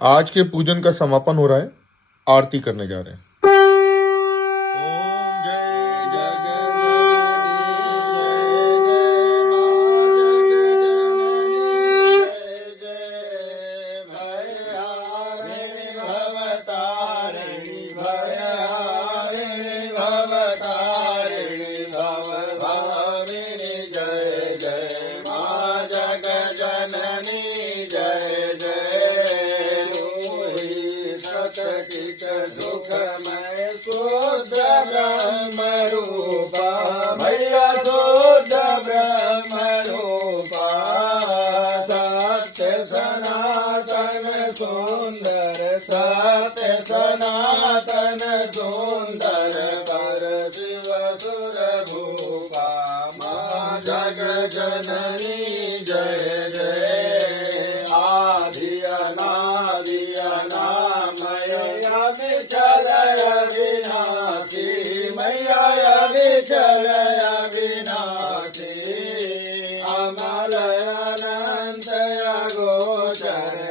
आज के पूजन का समापन हो रहा है, आरती करने जा रहे हैं। ओम जय सुखमय शुद्ध ब्रह्म रूपा भैया शुद्ध ब्रह्म रूपा सत्य सनातन सुंदर सत्य सनातन सुंदर कर शिव सुर भूपा माँ जग जननी जय जय आदि अनादि अनामय विठल अविनाशी मैया विठल अविनाशी अमल अनंत अगोचर